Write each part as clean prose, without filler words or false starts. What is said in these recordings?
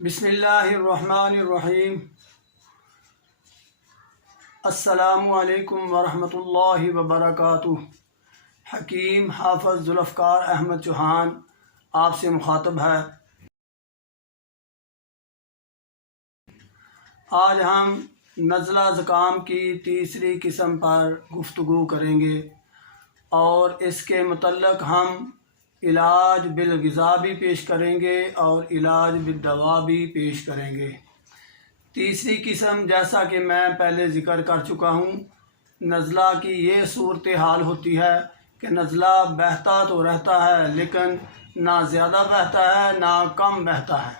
بسم اللہ الرحمن الرحیم۔ السلام علیکم ورحمۃ اللہ وبرکاتہ۔ حکیم حافظ ذوالفقار احمد چوہان آپ سے مخاطب ہے۔ آج ہم نزلہ زکام کی تیسری قسم پر گفتگو کریں گے اور اس کے متعلق ہم علاج بالغذا بھی پیش کریں گے اور علاج بالدوا بھی پیش کریں گے۔ تیسری قسم، جیسا کہ میں پہلے ذکر کر چکا ہوں، نزلہ کی یہ صورتحال ہوتی ہے کہ نزلہ بہتا تو رہتا ہے لیکن نہ زیادہ بہتا ہے نہ کم بہتا ہے،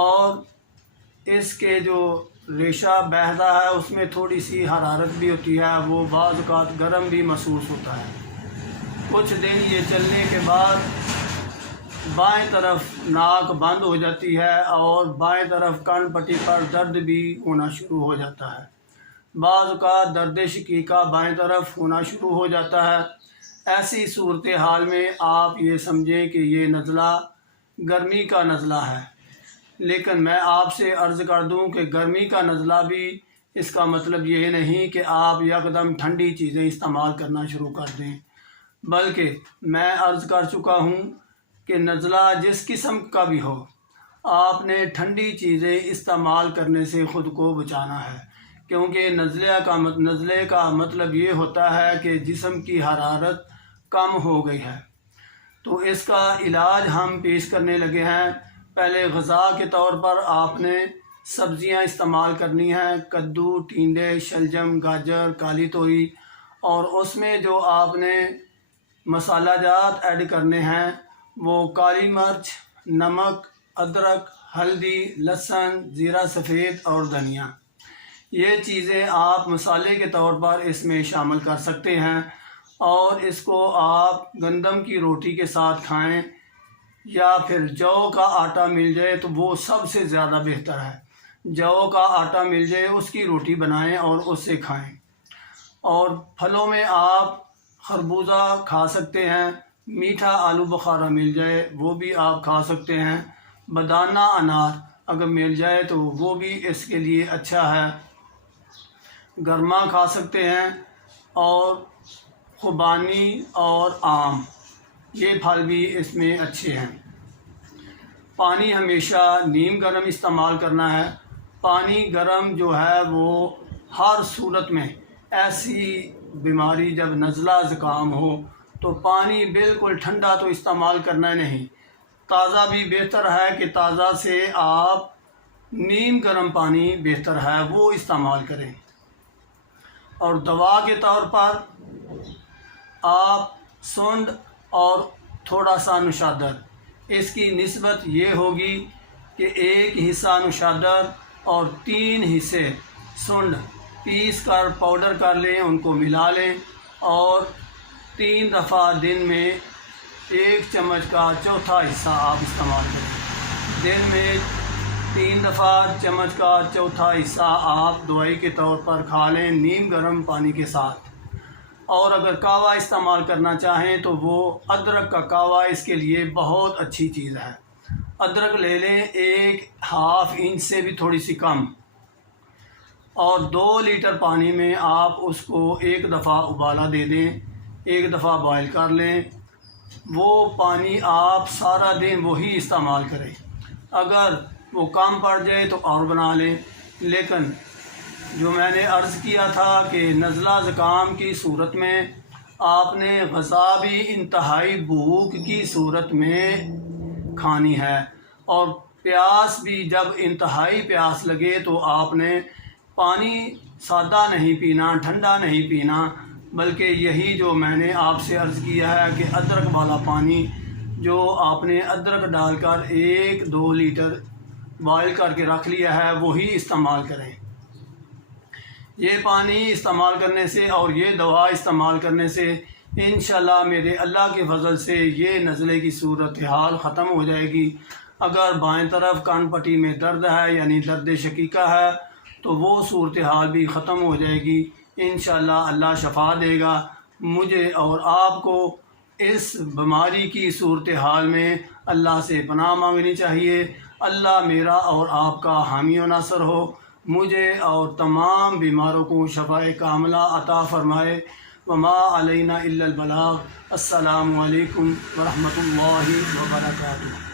اور اس کے جو ریشہ بہتا ہے اس میں تھوڑی سی حرارت بھی ہوتی ہے، وہ بعض اوقات گرم بھی محسوس ہوتا ہے۔ کچھ دن یہ چلنے کے بعد بائیں طرف ناک بند ہو جاتی ہے اور بائیں طرف کان پٹی پر درد بھی ہونا شروع ہو جاتا ہے۔ بعض اوقات درد شقیقہ بائیں طرف ہونا شروع ہو جاتا ہے۔ ایسی صورتحال میں آپ یہ سمجھیں کہ یہ نزلہ گرمی کا نزلہ ہے، لیکن میں آپ سے عرض کر دوں کہ گرمی کا نزلہ بھی اس کا مطلب یہ نہیں کہ آپ یکدم ٹھنڈی چیزیں استعمال کرنا شروع کر دیں، بلکہ میں عرض کر چکا ہوں کہ نزلہ جس قسم کا بھی ہو، آپ نے ٹھنڈی چیزیں استعمال کرنے سے خود کو بچانا ہے، کیونکہ نزلے کا مطلب یہ ہوتا ہے کہ جسم کی حرارت کم ہو گئی ہے۔ تو اس کا علاج ہم پیش کرنے لگے ہیں۔ پہلے غذا کے طور پر آپ نے سبزیاں استعمال کرنی ہیں، کدو، ٹینڈے، شلجم، گاجر، کالی توری، اور اس میں جو آپ نے مسالہ جات ایڈ کرنے ہیں وہ کالی مرچ، نمک، ادرک، ہلدی، لہسن، زیرہ سفید اور دھنیا۔ یہ چیزیں آپ مسالے کے طور پر اس میں شامل کر سکتے ہیں، اور اس کو آپ گندم کی روٹی کے ساتھ کھائیں، یا پھر جو کا آٹا مل جائے تو وہ سب سے زیادہ بہتر ہے۔ جو کا آٹا مل جائے اس کی روٹی بنائیں اور اس سے کھائیں۔ اور پھلوں میں آپ خربوزہ کھا سکتے ہیں، میٹھا آلو بخارا مل جائے وہ بھی آپ کھا سکتے ہیں، بدانہ انار اگر مل جائے تو وہ بھی اس کے لیے اچھا ہے، گرما کھا سکتے ہیں، اور خوبانی اور آم، یہ پھل بھی اس میں اچھے ہیں۔ پانی ہمیشہ نیم گرم استعمال کرنا ہے۔ پانی گرم جو ہے وہ ہر صورت میں، ایسی بیماری جب نزلہ زکام ہو تو پانی بالکل ٹھنڈا تو استعمال کرنا نہیں، تازہ بھی بہتر ہے کہ تازہ سے آپ نیم گرم پانی بہتر ہے وہ استعمال کریں۔ اور دوا کے طور پر آپ سونڈ اور تھوڑا سا نوشادر، اس کی نسبت یہ ہوگی کہ 1 حصہ نوشادر اور 3 حصے سونڈ پیس کر پاؤڈر کر لیں، ان کو ملا لیں، اور 3 دفعہ دن میں 1 چمچ کا چوتھا حصہ آپ استعمال کریں۔ دن میں 3 دفعہ چمچ کا چوتھا حصہ آپ دوائی کے طور پر کھا لیں نیم گرم پانی کے ساتھ۔ اور اگر کہوہ استعمال کرنا چاہیں تو وہ ادرک کا کہوہ اس کے لیے بہت اچھی چیز ہے۔ ادرک لے لیں 1/2 انچ سے بھی تھوڑی سی کم، اور 2 لیٹر پانی میں آپ اس کو 1 دفعہ ابالا دے دیں، 1 دفعہ بوائل کر لیں۔ وہ پانی آپ سارا دن وہی استعمال کریں، اگر وہ کم پڑ جائے تو اور بنا لیں۔ لیکن جو میں نے عرض کیا تھا کہ نزلہ زکام کی صورت میں آپ نے غذا بھی انتہائی بھوک کی صورت میں کھانی ہے، اور پیاس بھی جب انتہائی پیاس لگے تو آپ نے پانی سادہ نہیں پینا، ٹھنڈا نہیں پینا، بلکہ یہی جو میں نے آپ سے عرض کیا ہے کہ ادرک والا پانی، جو آپ نے ادرک ڈال کر 1-2 لیٹر بوائل کر کے رکھ لیا ہے، وہی استعمال کریں۔ یہ پانی استعمال کرنے سے اور یہ دوا استعمال کرنے سے انشاءاللہ میرے اللہ کے فضل سے یہ نزلے کی صورتحال ختم ہو جائے گی۔ اگر بائیں طرف کان پٹی میں درد ہے یعنی درد شقیقہ ہے تو وہ صورتحال بھی ختم ہو جائے گی۔ انشاءاللہ اللہ شفا دے گا۔ مجھے اور آپ کو اس بیماری کی صورتحال میں اللہ سے پناہ مانگنی چاہیے۔ اللہ میرا اور آپ کا حامی و ناصر ہو، مجھے اور تمام بیماروں کو شفائے کاملہ عطا فرمائے۔ وما علینا الا البلاغ۔ السلام علیکم ورحمۃ اللہ وبرکاتہ۔